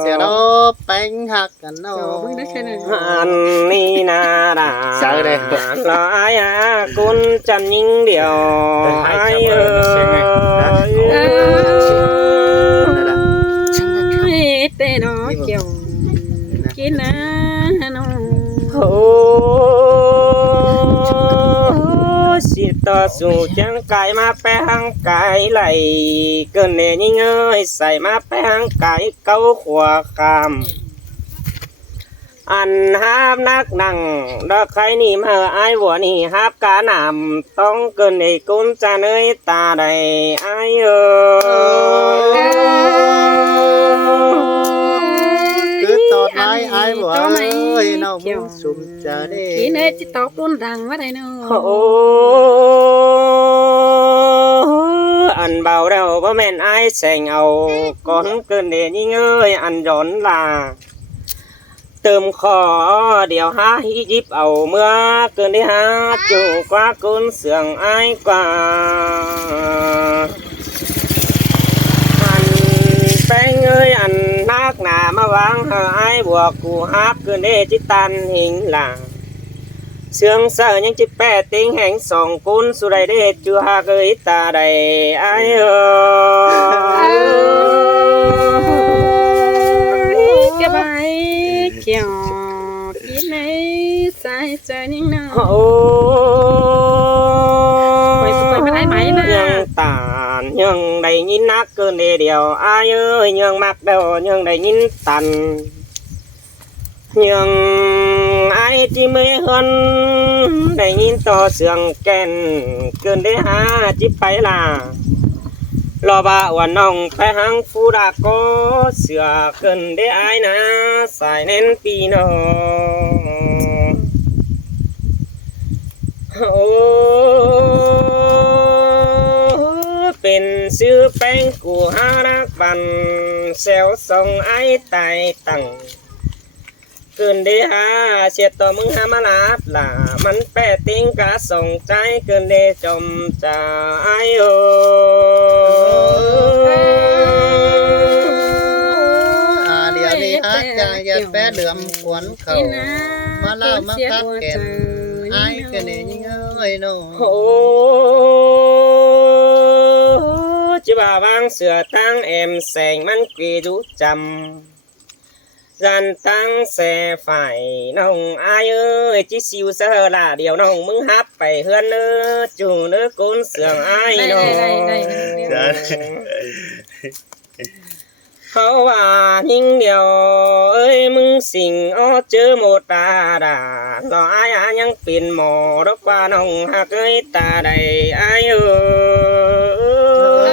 เสียเราแป้งหักกันเนาะ มึงได้แค่นั้น อันนี้นาดา sao đây ลอยกุนจันยิงเดียวไอ้เอ้ย เตะเนาะเกี่ยวกินนะน้อง โอ้สิต่อสู้จังกายมาแปะหังกายไหลเกินเนี่ยยิ่งเอ้ยใส่มาแปะหังกายเก้าขวาคำอันห้ามนักนั่งดอกใครนี่มาไอ้หัวนี่ฮับกาหนำต้องเกินไอ้กุนจะเนยตาใดไอ้เอ้ย cứ tọt ai ai bỏ ơi nào muốn sum chờ đi กินเอ้จิตอกรุนรังว่าได้เนาะ โอ้อันเบาเราบ่แม่นไอ้แสงเอาก่อนเกินเดยิ่งเอ้ยอันร้อนลาเติมขอเดี๋ยวหายิบเอาเมื่อเกินได้หาจูกว่ากุนเสืองไอ้กว่าอันแป้งเอ้ยอันนักหนามาวางหาไอ้บวกกูฮับเกินเดจิตันหิงหลังเสื่องเสือยังจิแปดติงแห่งสองกุนสุไรเดชจูหาเกยตาใดไอ้เอ้ย เก็บไว้เกี่ยวกินในสายใจนิ่งเนาะ โอ้ ไปมาได้ไหมนะ ยังตานยังได้ยินนักเกินเดียวไอ้เอ้ยยังมักเดียวยังได้ยินตันยังไอ้ที่ไม่เห็นได้ยินต่อเสียงแก่นเกินได้หาจิไปล่ะรอบ่าวันน้องไปหังฟูดาก็เสือเกินได้ไอ้นะสายเน้นปีนอโอ้เป็นซื้อแป้งกูหารักบันเซลส่งไอ้ตายตั้งเกินได้หาเสียต่อมึงหามาลาบล่ะมันแปะติงกะส่งใจเกินได้จมใจโอ้ điều đi hát cha giờ bé đường cuốn khẩu กินนะ mà lao mà เสีย phát หัวใจ kẹt ai cái này nhưng ơi nó โอ้จะบ่าวางเสือตั้งแอมแสงมันกรีรู้จำรันตั้งแสฝ่ายน้องอายเอ้ยจิซิวเสอละเดี๋ยวน้องมึงฮับไปเฮือนเนื้อจูเนื้อกุนเสืองอายน้องเขาว่ายิ่งเดียวเอ้ยมึงสิ่งอ้อเจอหมดตาดาหล่ออายยังเป็นหมอดอกว่าน้องหักเอ้ยตาใดอายเอ้ย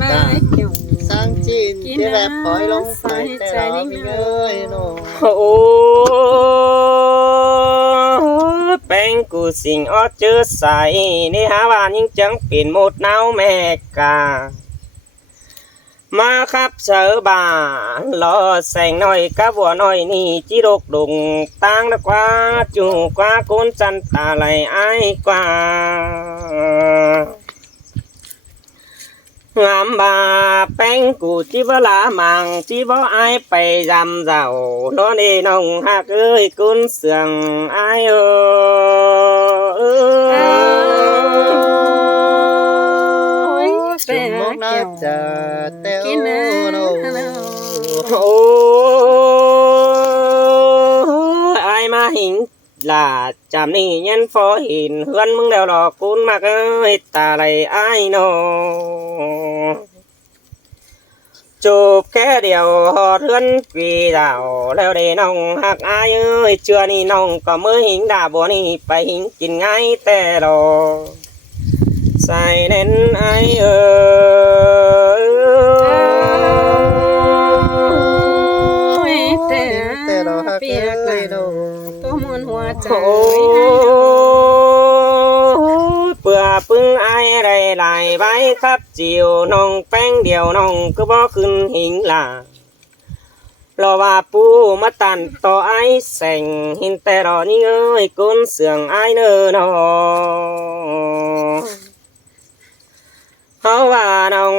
มาเกี่ยว sang chín Kín cái đẹp á, khỏi lông sai phải tay trái đó nhanh mình nào. ơi nó โอ้แป้งกูสิ่งอ้อเจอใส่นี่หาว่ายิ่งจังเป็นหมดเน่าแม่กามาครับเสือบารอแสงหน่อยกับบัวหน่อยนี่จิรกดุงตั้งนักว่าจูกว่ากุนจันตาไหลไอ้กว่างามบาแป้งกูจิบลามังจิบไอไปยำเจ้าโน่นนี่น้องหักเอ้ยกุนเสืองไอเอ้ย chúng mong nó chờ teo nó โอ้ไอมาหิงลาจำนี่ยันฟอหินเฮือนมึงแล้วหรอกกุนมากเอ้ยตาไหลไอโนจบแค่เดียวหอดเฮือนปีดาวแล้วได้น้องหักอายเอ้ยเชื่อนี่น้องก็มือหิงดาบัวนี่ไปหิงกินง่ายแต่รอใส่เน้นไอเอ้ย แต่เราฮัก เปียก เอ้ เลย ย เนาะ nó ตัวมันหัวใจ โอ้เปื่อปึ้งไอไรไหลใบครับจิวน้องแป้งเดียวน้องก็บ่ขึ้นหิงล่ะรอว่าปูมาตันต่อไอแสงหินแต่รอนี่เอ้ยกุนเสืองไอเนอเนาะ เฮาว่าน้อง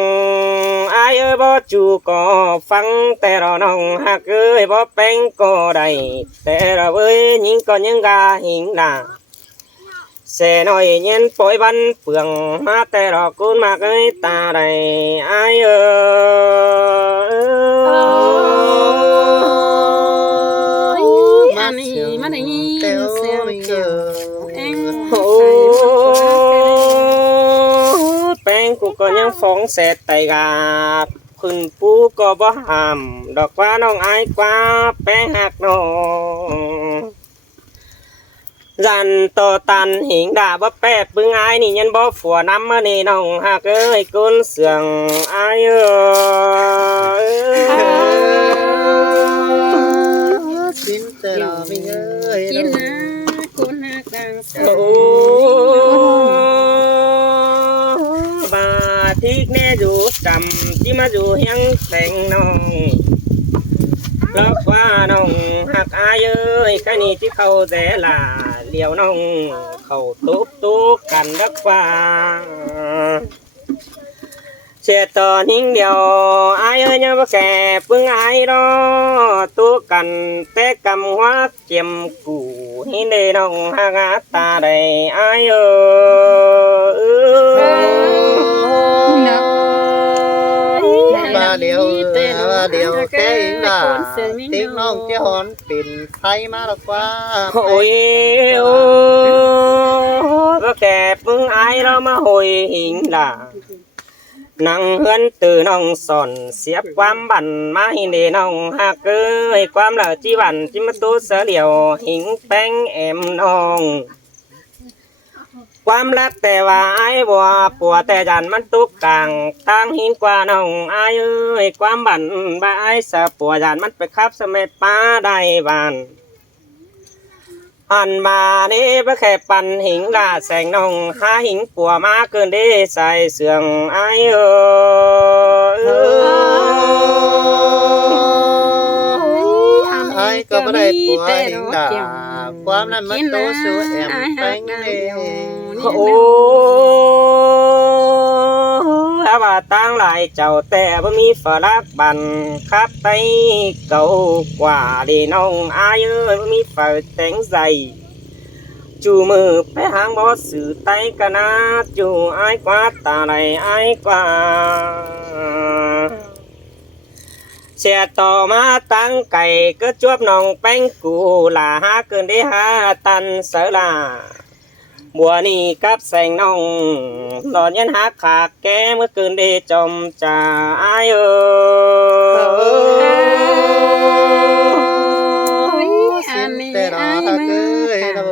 อายเอ้ยบ่จูก็ฟังแต่เราน้องหักเอ้ยบ่แป้งก็ได้แต่เราเอ้ยยิงก็ยังกาหิงด่าเสน้อยเย็นปล่อยบันเปลืองมาแต่เรากูมากเอ้ยตาได้อายเอ้ย อันนี้มันได้ยินเสียงเกี่ยวเอง โอ้แป้งกูก็ยังฟ้องแสดไตกาบคุณปูก็บ่ห้ามดอกว่าน้องอายกว่าแป้งหักน้องยันโตตันหิงด่าบ่แป๊บปึงอายนี่ยันบ่ฝัวน้ำมื้อนี้น้องหักเอ้ยกุนเสียงอายเอ้ย กินแต่เราไม่เอ้ย กินนะคุณหักดังเสีย โอ้บาทิกแน่อยู่จำที่มาอยู่เฮียงแต่งน้องรักว่าน้องหักอายเอ้ยแค่นี้ที่เขาแสลาเลี้ยวน้องเขาตุกกันรักว่าเสียตอนหิงเดียวอายเอ้ยยังบ่แก่ปึงอายรอตุกกันแต่กำหัวเจียมกูหินเดน้องหักตาได้อายเอ้ย มาเดียวมาเดียวแค่อิงด่าทิ้งน้องเจ้าหอนปิ่นไทยมาหรอกว่า โอ้ยโอ้ก็แก่ปึงอายเรามาโหยหิงด่านั่งเฮือนตื่นน้องสอนเสียบความบันมาหินเดน้องหักเอ้ยความเหล่าจีบันจิมาตูเสือเหลียวหิงแป้งแอมน้องความรักแต่ว่าไอ้บัวปัวแต่ยันมันตุกกลางตั้งหินกว่าน้องไอ้เอ้ยความบันบ่ไอ้สะปัวยันมันไปขับสมัยป้าได้บานอันมานี่บ่แค่ปันหิงลาแสงน้องหาหิงปัวมาเกินได้ใส่เสื่องไอ้เอ้ย ไอ้ก็ไม่ได้ปัวอิงด่าความนั้นมันโตสู้แอมแป้งเอง โอ้อาว่าตั้งหลายเจ้าแต่บ่มีฝรั่งบันคับไปเก่ากว่าดีน้องอายเอ้ยบ่มีฝาแต่งใจจูมือไปหางบ่สื่อไตกันนะจูอายกว่าตาไหนอายกว่าเสียต่อมาตั้งไก่ก็จวบน้องแป้งกูลาหาเกินได้หาตันเสลาบัวนี่กับแสงน้องหลอนยันหักขาแกเมื่อคืนได้จมจ่าอายเอ้ย อันนี้ แต่เรา อ้าย หัก มา เอ้ยเรา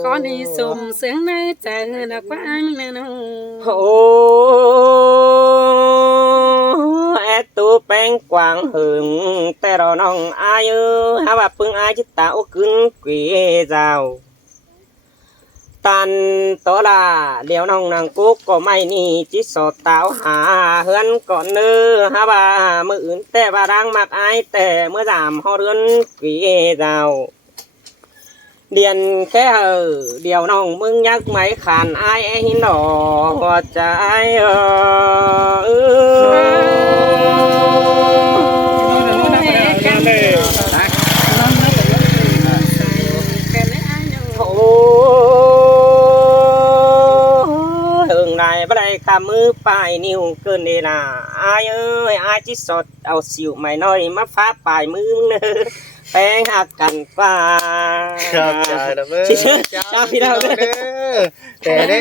ขอนี้สมเสียงในใจดอกว่าอันนั้น โอ้แอดตูแป้งกวางหึงแต่เราน้องอายเอ้ยหาว่าพึ่งอายจิตตาโอ้ขึ้นเกวีเจ้าตันโตลาเดี๋ยวน้องนางกุ๊กก็ไม่นี่จิสอดตาวหาเฮือนก่อนเนื้อฮาว่ามืออื่นแต่ว่าดังมักอายแต่เมื่อสามหอเรือนกีเจ้าเดียนแค่เดี๋ยวน้องมึงยักไหมขานอายหินดอกหัวใจโอ้ถึงได้บ่ได้ขามือปลายนิ้วเกินเวลาอายเอ้ยอายจิสดเอาสิวไม่น้อยมาฟ้าปลายมือมึงเน้อแป้งหักกันกว่า ชอบใจละเว้ย ชอบพี่เราเด้อ แต่เด้